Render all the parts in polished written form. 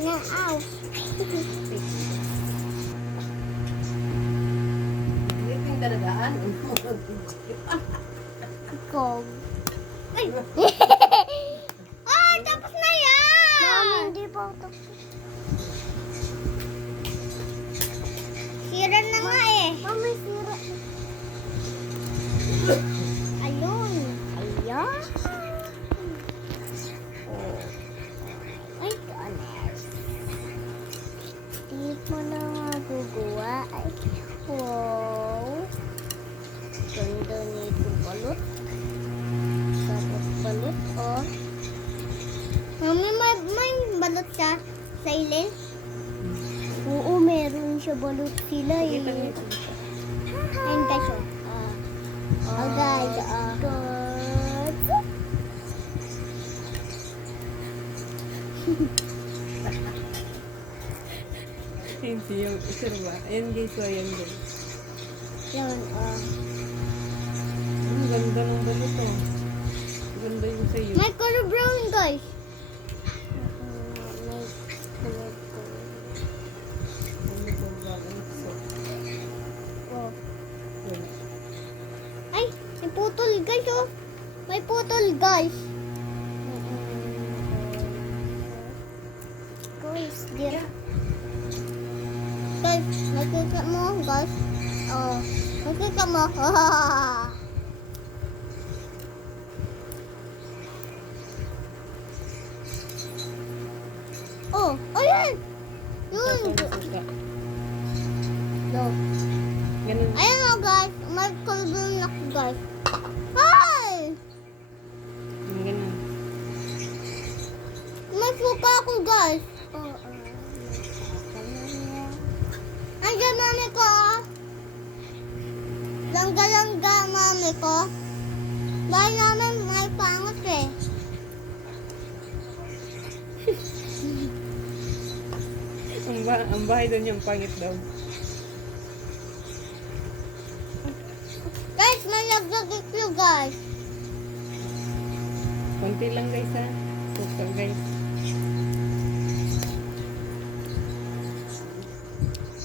na, aw. Hindi yung dalagaan. Kog. Ay! Ah, tapos na yan! Mami, hindi pa ako tapos. Sira na nga eh. Mami, sira. Ayun. Ayan. Oh. Ay, goodness. Di mo na magagawa. Ay, wow. Ganda nito balot. Sarap balot, oh. Mami, may balot ka sa ilin? Oo, meron siya balot sila eh. Ayun guys, oh. Oh guys, good. Hindi yung sir ba? Ayan guys, so ayan guys. Yan, Ang ganda ng balot oh. Ganda yung sa'yo. may color brown guys. Oh. Ay, may putol guys, oh. May putol guys. Guys, dira. Guys, nakita mo guys. Oh, nakita mo. Oh, ayan. Yun. No. Ganun. Ayan o guys, may color na ako guys. Hi! Ganun. May suka ako guys. Oh, Andiyan mami ko. Langga-langga mami ko. Bahay namin may pangot eh. Ang bahay doon yung pangit daw. Guys, may naglagay ko guys. Konti lang guys ha. Super guys.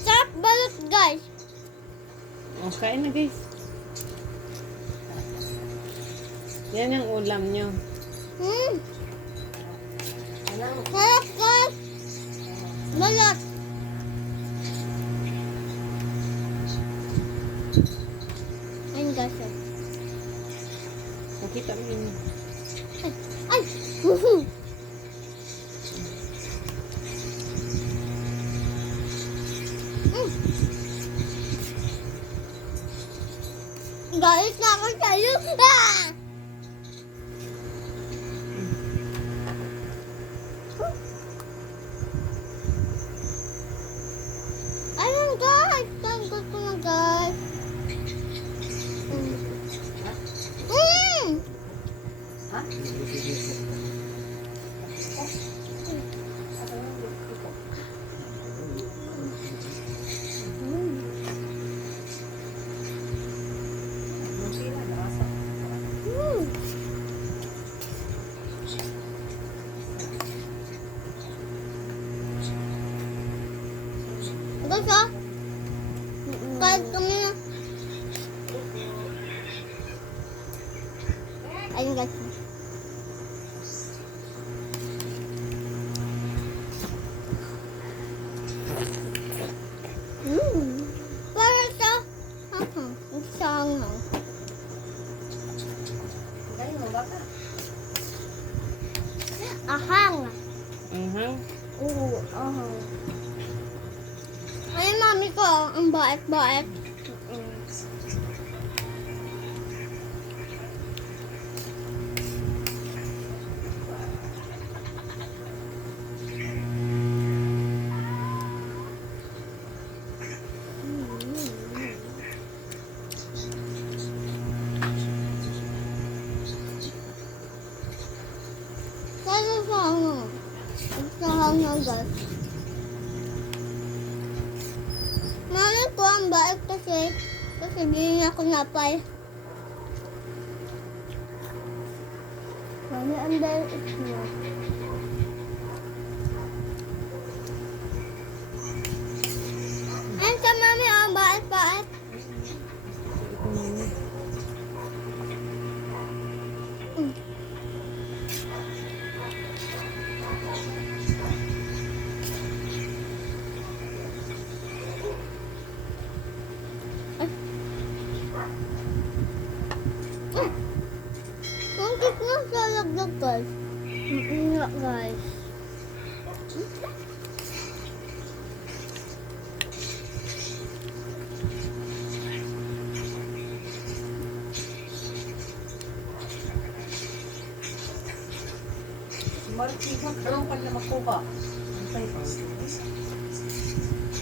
Sarap balot guys. Oh, kain na guys. Yan ang ulam nyo. Sarap guys. Balot. Ayun guys. Nakita mo yun. Ay! Woohoo! Galit na ako sa'yo! Ah! Ayun guys! Tanggol ko na guys! Guys ah! Kahit kami na. Ayun guys. Para sa isang ahang. Oo, ahang. Ay, mami ko, ang bait-bait. Kaya sa hanggang guys. Mami ko, ang bait kasi hindi niya ako napay. Mami, ang bait niya. Nga guys. Marikisang pero pag na makuha. Ang tayo pa.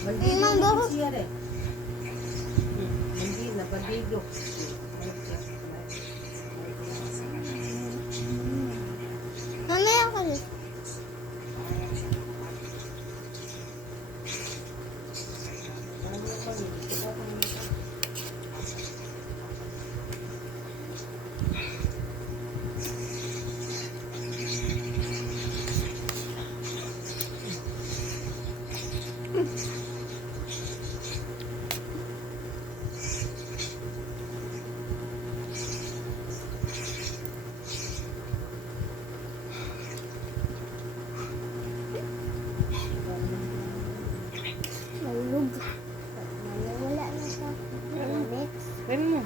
Bandido Imang na bakit? siya rin. Hindi na, bandido. Mamaya ka din. Malug. Wala na siya. Next. Rin mo.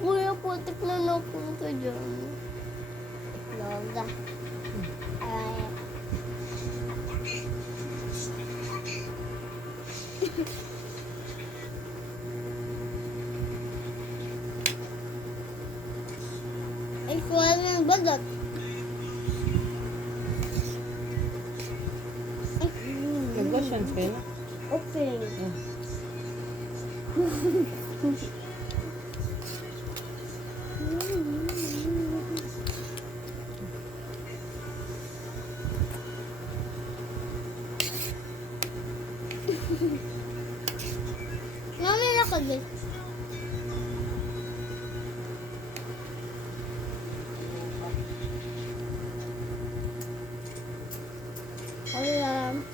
Kuya, putik na napunta dyan. Loga. Ay. Ay, kuha na yung bagat. Ay, Nag-questions kayo na? okay. Mami na ka din. Alam.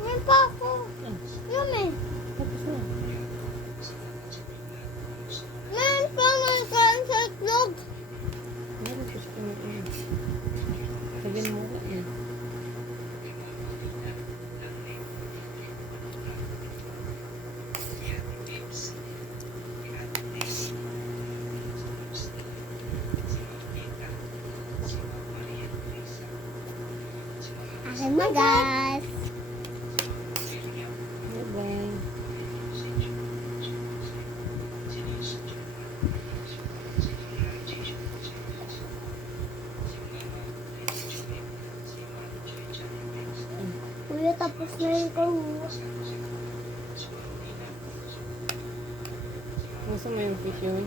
Ngayon pa ako. Yummy. Tapos na. Ngayon pa ngayon kain sa itlog. Meron ko siya kung sabihin mo wala eh. Akin magas. Bye-bye. Kuya, tapos na yung kahuwa. Gusto mo yung fish yun?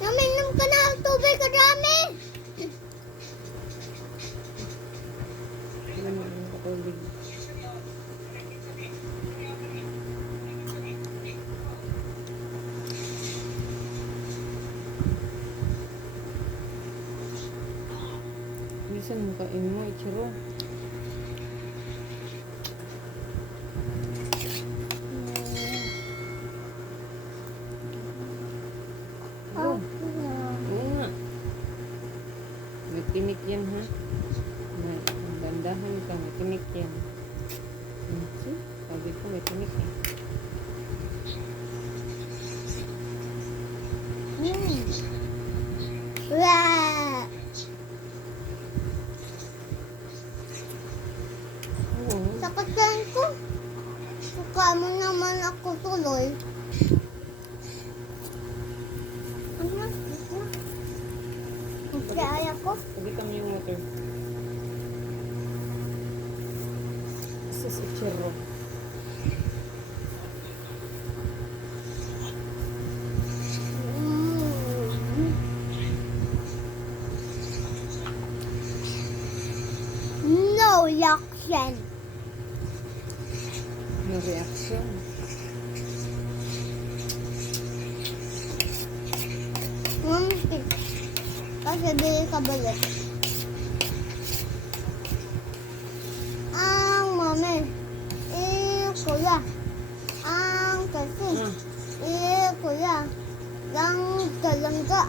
Naminom ka na ang tubig kadami. Alam mo yung katubig. Bilisan mo kain mo, Ichiro. Oh, Oo nga. May tinik yan, ha? Dandahan ka, may tinik yan. See? Sabi ko, may tinik eh. Wah! Oo. Sakit yan ko. Suka mo naman ako tuloy. Ano? Kaya ko. Sabi kami yung water. This is Ichiro. reaction. Yung reaction. Muntik. Kasi di ka balik. Ang mami. Kuya. Ang kasi. Kuya. Yang talangga.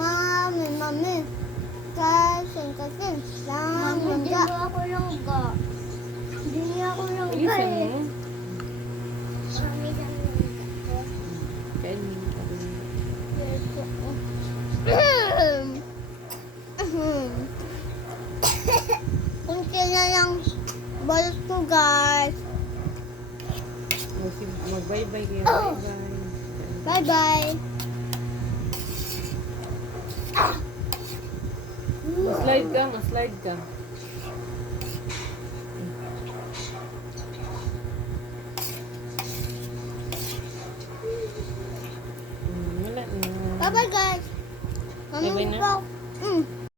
Mami. Kasi. Yang langga. Hindi ako langga. Hindi ako langga Isan eh. mo. Mami lang langga. Kainin mo pa rin. Kunti na lang balot ko, guys. Mag-bye-bye kayo. Bye-bye. Bye-bye. Slide ka, ma-slide ka. Wala na. Bye-bye, guys. Mami Bye-bye mo na. pa ako